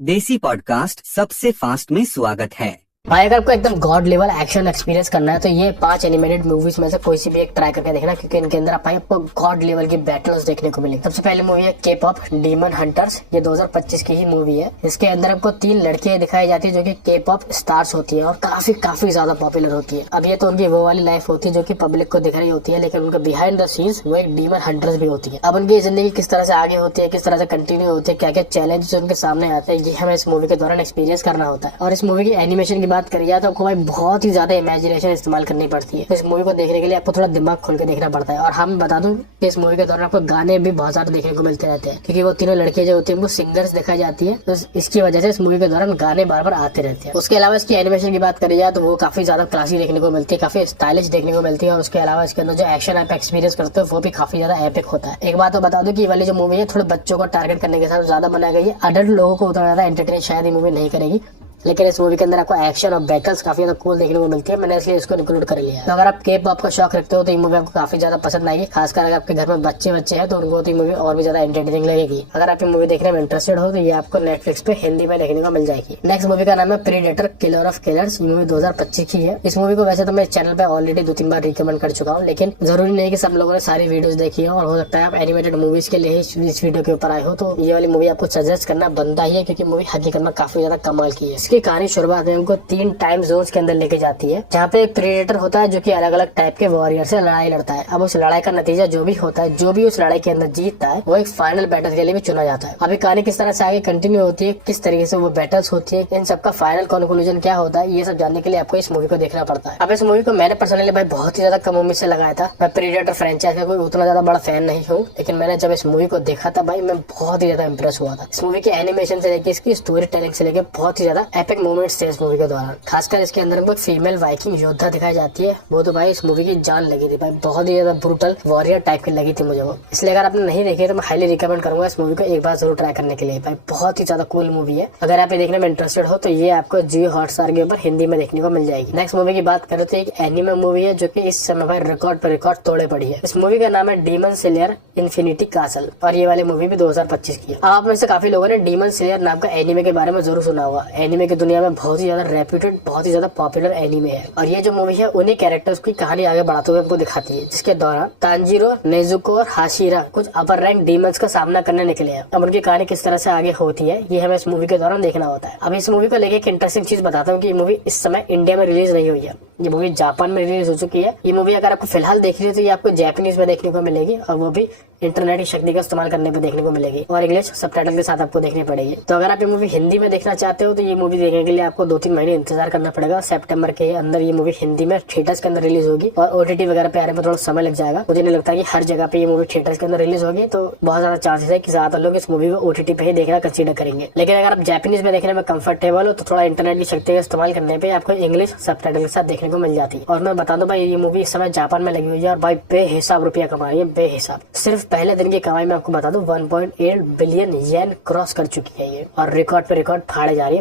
देसी पॉडकास्ट सबसे फास्ट में स्वागत है। भाई अगर आपको एकदम गॉड लेवल एक्शन एक्सपीरियंस करना है तो ये 5 एनिमेटेड मूवीज में से कोई सी भी एक ट्राई करके देखना, क्योंकि इनके अंदर आपको गॉड लेवल की बैटल्स देखने को मिलेंगी। सबसे पहले मूवी है के पॉप डीमन हंटर्स। ये 2025 की ही मूवी है। इसके अंदर आपको 3 लड़कियां दिखाई जाती है जो कि के पॉप स्टार्स होती है और काफी ज्यादा पॉपुलर होती है। अब ये तो उनकी वो वाली लाइफ होती है जो की पब्लिक को दिख रही होती है, लेकिन उनका बिहाइंड द सीन्स वो एक डीमन हंटर्स भी होती है। अब उनकी जिंदगी किस तरह से आगे होती है, किस तरह से कंटिन्यू होती है, क्या क्या चैलेंजेस उनके सामने आते हैं, ये हमें इस मूवी के दौरान एक्सपीरियंस करना होता है। और इस मूवी की एनिमेशन की बात करिए तो आपको बहुत ही ज्यादा इमेजिनेशन इस्तेमाल करनी पड़ती है। इस मूवी को देखने के लिए आपको थोड़ा दिमाग खोल के देखना पड़ता है। और हम बता दूं कि इस मूवी के दौरान आपको गाने भी बहुत ज्यादा देखने को मिलते रहते हैं, क्योंकि वो तीनों लड़कियां जो होती है वो सिंगर्स दिखाई जाती है, तो इसकी वजह से इस मूवी के दौरान गाने बार बार आते रहते हैं। उसके अलावा इसकी एनिमेशन की बात करी जाए तो वो काफी ज्यादा क्लासी देखने को मिलती है, काफी स्टाइलिश देखने को मिलती है। और उसके अलावा इसके अंदर जो एक्शन आप एक्सपीरियंस करते हो वो भी काफी ज्यादा एपिक होता है। एक बात तो बता दो कि ये वाली जो मूवी है थोड़े बच्चों को टारगेट करने के साथ ज्यादा बनाई गई है। अडल्ट लोगों को उतना ज्यादा एंटरटेन शायद ये मूवी नहीं करेगी, लेकिन इस मूवी के अंदर आपको एक्शन और बैटल्स काफी ज्यादा कूल देखने को मिलती है। मैंने इसलिए इसको इंक्लूड कर लिया है। तो अगर आप के पॉप का शौक रखते हो तो ये मूवी आपको काफी ज्यादा पसंद आएगी। खासकर अगर आपके घर में बच्चे हैं तो उनको तो ये मूवी और भी ज्यादा एंटरटेनिंग लगेगी। अगर आप ये मूवी देखने में इंटरेस्टेड हो तो ये आपको नेटफ्लिक्स पे हिंदी में देखने को मिल जाएगी। नेक्स्ट मूवी का नाम है प्रीडेटर किलर ऑफ किलर्स। ये मूवी 2025 की है। इस मूवी को वैसे तो मैं चैनल पे ऑलरेडी 2-3 बार रिकमेंड कर चुका हूँ, लेकिन जरूरी नहीं कि सब लोगों ने सारी वीडियोस देखी हो, और हो सकता है आप एनिमेटेड मूवीज के लिए इस वीडियो के ऊपर आए हो तो ये वाली मूवी आपको सजेस्ट करना बनता ही है, क्योंकि मूवी हकीकत में काफी ज्यादा कमाल की है। इसकी कहानी शुरुआत उनको 3 टाइम जोन्स के अंदर लेके जाती है, जहाँ पे एक प्रेडेटर होता है जो कि अलग अलग टाइप के वॉरियर से लड़ाई लड़ता है। अब उस लड़ाई का नतीजा जो भी होता है, जो भी उस लड़ाई के अंदर जीतता है, वो एक फाइनल बैटल के लिए भी चुना जाता है। अभी कहानी किस तरह से आगे कंटिन्यू होती है, किस तरीके से वो बैटल्स होती है, इन सबका फाइनल कंक्लूजन क्या होता है, ये सब जानने के लिए आपको इस मूवी को देखना पड़ता है। अब इस मूवी को मैंने पर्सनली भाई बहुत ही ज्यादा कम उम्मीद से लगाया था। मैं प्रेडेटर फ्रेंचाइज का कोई उतना ज्यादा बड़ा फैन नहीं हूँ, लेकिन मैंने जब इस मूवी को देखा था भाई मैं बहुत ही ज्यादा इम्प्रेस हुआ था। इस मूवी के एनिमेशन से लेकर इसकी स्टोरी टेलिंग से लेकर बहुत ही ज्यादा एपिक मोमेंट्स थे इस मूवी के दौरान। खासकर इसके अंदर एक फीमेल वाइकिंग योद्धा दिखाई जाती है, वो तो भाई इस मूवी की जान लगी थी भाई, बहुत ही ज्यादा ब्रूटल वॉरियर टाइप की लगी थी मुझे वो। इसलिए अगर आपने नहीं देखी तो मैं हाईली रिकमेंड करूंगा इस मूवी को एक बार जरूर ट्राई करने के लिए। भाई बहुत ही ज्यादा कूल मूवी है। अगर आप ये देखने में इंटरेस्टेड हो तो ये आपको जियो हॉटस्टार के ऊपर हिंदी में देखने को मिल जाएगी। नेक्स्ट मूवी की बात करें तो एक एनिमे मूवी है जो की इस समय भाई रिकॉर्ड पर रिकॉर्ड तोड़े पड़ी है। इस मूवी का नाम है डीमन स्लेयर इन्फिनिटी कासल, और ये वाली मूवी भी 2025 की है। आप में से काफी लोगों ने डीमन स्लेयर नाम का एनिमे के बारे में जरूर सुना हुआ। एनिमे की दुनिया में बहुत ही ज्यादा रेप्यूटेड, बहुत ही ज्यादा पॉपुलर एनीमे है, और ये जो मूवी है उन्हीं कैरेक्टर्स की कहानी आगे बढ़ाते हुए हमको दिखाती है, जिसके दौरान तांजीरो, नेजुको और हाशिरा कुछ अपर रैंक डीमंस का सामना करने निकले हैं। अब उनकी कहानी किस तरह से आगे होती है ये हमें इस मूवी के दौरान देखना होता है। अब इस मूवी को लेकर एक इंटरेस्टिंग चीज बताता हूँ कि ये मूवी इस समय इंडिया में रिलीज नहीं हुई है, ये मूवी जापान में रिलीज हो चुकी है। ये मूवी अगर आपको फिलहाल देखनी है तो ये आपको जापानीज में देखने को मिलेगी, और वो भी इंटरनेट की शक्ति का इस्तेमाल करने पे देखने को मिलेगी, और इंग्लिश सबटाइटल के साथ आपको देखनी पड़ेगी। तो अगर आप ये मूवी हिंदी में देखना चाहते हो तो ये मूवी देखने के लिए आपको 2-3 महीने इंतजार करना पड़ेगा। सितंबर के अंदर ये मूवी हिंदी में थिएटर्स के अंदर रिलीज होगी, और ओटीटी वगैरह पे आने में थोड़ा समय लग जाएगा। मुझे नहीं लगता कि हर जगह पे ये मूवी थिएटर्स के अंदर रिलीज होगी, तो बहुत ज्यादा चांसेस है कि ज्यादा लोग इस मूवी को ओटीटी पे ही देखना कंसीडर करेंगे। लेकिन अगर आप जापानीज में देखने में कंफर्टेबल हो तो थोड़ा इंटरनेट की शक्ति का इस्तेमाल करने पे आपको इंग्लिश सबटाइटल के साथ देखने को मिल जाती है। और मैं बता दूं भाई ये मूवी इस समय जापान में लगी हुई है, और भाई बेहिसाब रुपया कमा रही है, बेहिसाब। सिर्फ पहले दिन की कमाई मैं आपको बता दूं 1.8 बिलियन येन क्रॉस कर चुकी है ये, और रिकॉर्ड पे रिकॉर्ड फाड़े जा रही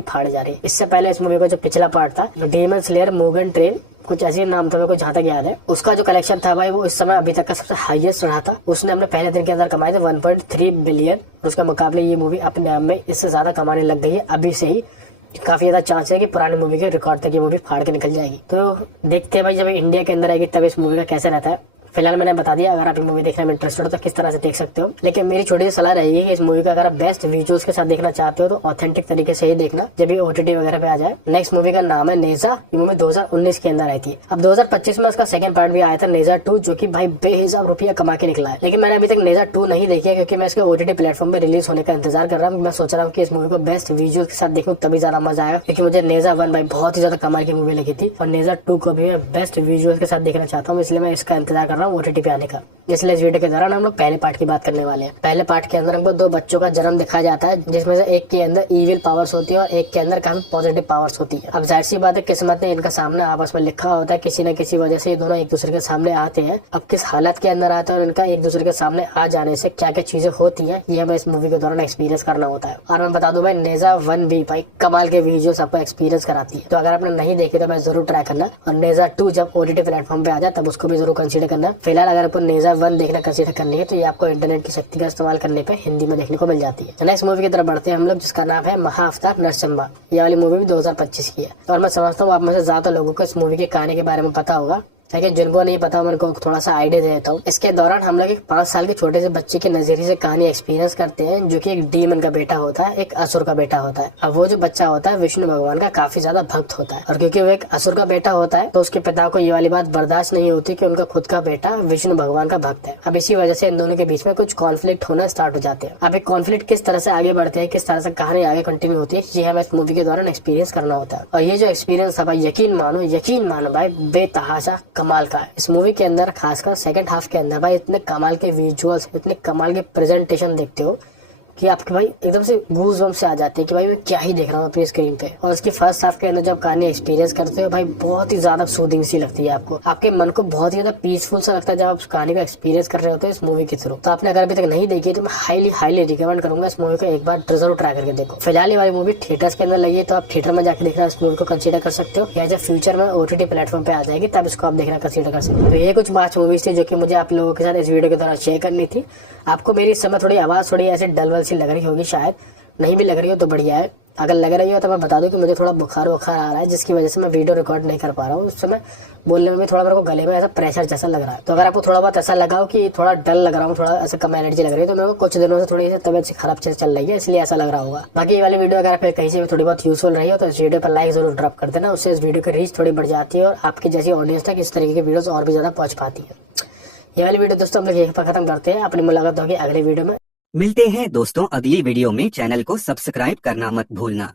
है। इससे पहले इस मूवी का जो पिछला पार्ट था डीमन स्लेयर मुगेन ट्रेन, कुछ ऐसे नाम था मेरे को जहाँ तक याद है, उसका जो कलेक्शन था भाई वो इस समय अभी तक का सबसे हाईएस्ट रहा था। उसने अपने पहले दिन के अंदर कमाए थे 1.3 बिलियन। उसके मुकाबले ये मूवी अपने आप में इससे ज्यादा कमाने लग गई है अभी से ही। काफी ज्यादा चांस है कि पुरानी मूवी के रिकॉर्ड तक ये मूवी फाड़ के निकल जाएगी। तो देखते हैं भाई जब इंडिया के अंदर आएगी तब इस मूवी का कैसा रहता है। फिलहाल मैंने बता दिया, अगर आप ये मूवी देखने में इंटरेस्टेड हो तो किस तरह से देख सकते हो। लेकिन मेरी छोटी सी सलाह रहेगी कि इस मूवी का अगर आप बेस्ट विजुअल्स के साथ देखना चाहते हो तो ऑथेंटिक तरीके से ही देखना, जब भी ओटीटी वगैरह पे आ जाए। नेक्स्ट मूवी का नाम है नेजा। ये मूवी 2019 के अंदर आई थी। अब 2025 में उसका सेकंड पार्ट भी आया था नेजा 2, जो कि भाई बेहिसाब रुपया कमा के निकला है। लेकिन मैंने अभी तक नेजा 2 नहीं देखी है, क्योंकि मैं इसके ओटीटी प्लेटफॉर्म पे रिलीज होने का इंतजार कर रहा हूँ। मैं सोच रहा हूँ कि इस मूवी को बेस्ट विजुअल्स के साथ देखूं तभी ज्यादा मजा आएगा, क्योंकि मुझे नेजा 1 भाई बहुत ही ज्यादा कमाल की मूवी लगी थी, और नेजा 2 को भी मैं बेस्ट विजुअल्स के साथ देखना चाहता हूँ। इसलिए मैं इसका इंतजार कर रहा हूँ ओटीटी पे आने का। इसलिए इस वीडियो के दौरान हम लोग पहले पार्ट की बात करने वाले हैं। पहले पार्ट के अंदर हमको 2 बच्चों का जन्म दिखाया जाता है, जिसमें से एक के अंदर इविल पावर्स होती है और एक के अंदर काफी पॉजिटिव पावर्स होती है। अब जाहिर सी बात है किस्मत ने इनका सामने आपस में लिखा होता है, किसी न किसी वजह से ये दोनों एक दूसरे के सामने आते हैं। अब किस हालत के अंदर आते हैं और इनका एक दूसरे के सामने आ जाने से क्या क्या चीजें होती है, ये हमें इस मूवी के दौरान एक्सपीरियंस करना होता है। और मैं बता दूं भाई नेजा 1 भी भाई कमाल के वीडियोस आपको एक्सपीरियंस कराती है। तो अगर आपने नहीं देखी तो मैं जरूर ट्राई करना, और नेजा 2 जब ओटीटी प्लेटफॉर्म पे आ जाए तब उसको भी जरूर कंसीडर करना। फिलहाल अगर आपको नेजा 1 देखना कंसीडर करनी है तो ये आपको इंटरनेट की शक्ति का इस्तेमाल करने पे हिंदी में देखने को मिल जाती है। नेक्स्ट मूवी की तरफ बढ़ते हैं हम लोग, जिसका नाम है महाअवतार नरसिम्हा। ये वाली मूवी भी 2025 की है और मैं समझता हूँ आप में से ज्यादा लोगों को इस मूवी की कहानी के बारे में पता होगा, लेकिन जिनको नहीं पता मेरे को थोड़ा सा आइडिया दे देता हूँ। इसके दौरान हम लोग एक 5 साल के छोटे से बच्चे के नजरिए से कहानी एक्सपीरियंस करते हैं, जो कि एक डीमन का बेटा होता है, एक असुर का बेटा होता है। अब वो जो बच्चा होता है विष्णु भगवान का काफी ज्यादा भक्त होता है, और क्योंकि वो एक असुर का बेटा होता है तो उसके पिता को ये वाली बात बर्दाश्त नहीं होती कि उनका खुद का बेटा विष्णु भगवान का भक्त है। अब इसी वजह से इन दोनों के बीच में कुछ कॉन्फ्लिक्ट होना स्टार्ट हो जाते हैं। अब एक कॉन्फ्लिक्ट किस तरह से आगे बढ़ते हैं, किस तरह से कहानी आगे कंटिन्यू होती है, ये हमें इस मूवी के दौरान एक्सपीरियंस करना होता है। और ये जो एक्सपीरियंस है भाई, यकीन मानो भाई, बेतहाशा कमाल का है। इस मूवी के अंदर खासकर सेकंड हाफ के अंदर भाई इतने कमाल के विजुअल्स, इतने कमाल के प्रेजेंटेशन देखते हो कि आपके भाई एकदम से गूज बम्स से आ जाते हैं कि भाई मैं क्या ही देख रहा हूँ अपनी स्क्रीन पे। और उसकी फर्स्ट हाफ के अंदर जब कहानी एक्सपीरियंस करते हो भाई, बहुत ही ज्यादा सूदिंग सी लगती है आपको, आपके मन को बहुत ही ज्यादा पीसफुल सा लगता है जब आप उस कहानी को एक्सपीरियंस कर रहे होते हैं इस मूवी के थ्रू। तो आपने अगर अभी तक नहीं देखी तो मैं हाईली रिकमेंड करूंगा इस मूवी को एक बार जरूर ट्राई करके देखो। फिलहाल ये वाली मूवी थिएटर्स के अंदर लगी है तो आप थिएटर में जाकर देखना इस मूवी को कंसीडर कर सकते हो, या जब फ्यूचर में OTT प्लेटफॉर्म पे आ जाएगी तब इसको आप देखना कंसीडर कर सकते हो। तो ये कुछ 5 मूवीज थी जो कि मुझे आप लोगों के साथ इस वीडियो के दौरान शेयर करनी थी। आपको मेरी इस समय थोड़ी आवाज थोड़ी ऐसे डलवल सी लग रही होगी, शायद नहीं भी लग रही हो तो बढ़िया है। अगर लग रही हो तो मैं बता दूं कि मुझे थोड़ा बुखार आ रहा है, जिसकी वजह से मैं वीडियो रिकॉर्ड नहीं कर पा रहा हूँ। उस समय बोलने में भी थोड़ा मेरे को गले में ऐसा प्रेशर जैसा लग रहा है। तो अगर आपको थोड़ा बहुत ऐसा लगा हो कि थोड़ा डल लग रहा हूँ, थोड़ा ऐसा कम एनर्जी लग रही है, तो मेरे को कुछ दिनों से थोड़ी तबियत खराब चल रही है, इसलिए ऐसा लग रहा होगा। बाकी ये वाली वीडियो अगर फिर कहीं से भी थोड़ी बहुत यूजफुल रही हो तो इस वीडियो पर लाइक जरूर ड्रॉप कर देना, उससे इस वीडियो की रीच थोड़ी बढ़ जाती है और आपकी जैसी ऑडियंस तक इस तरीके की वीडियोस और भी ज्यादा पहुंच पाती है। ये वाली वीडियो दोस्तों हम लोग यहीं पर खत्म करते हैं, अपनी मुलाकात होगी अगले वीडियो में। मिलते हैं दोस्तों अगली वीडियो में। चैनल को सब्सक्राइब करना मत भूलना।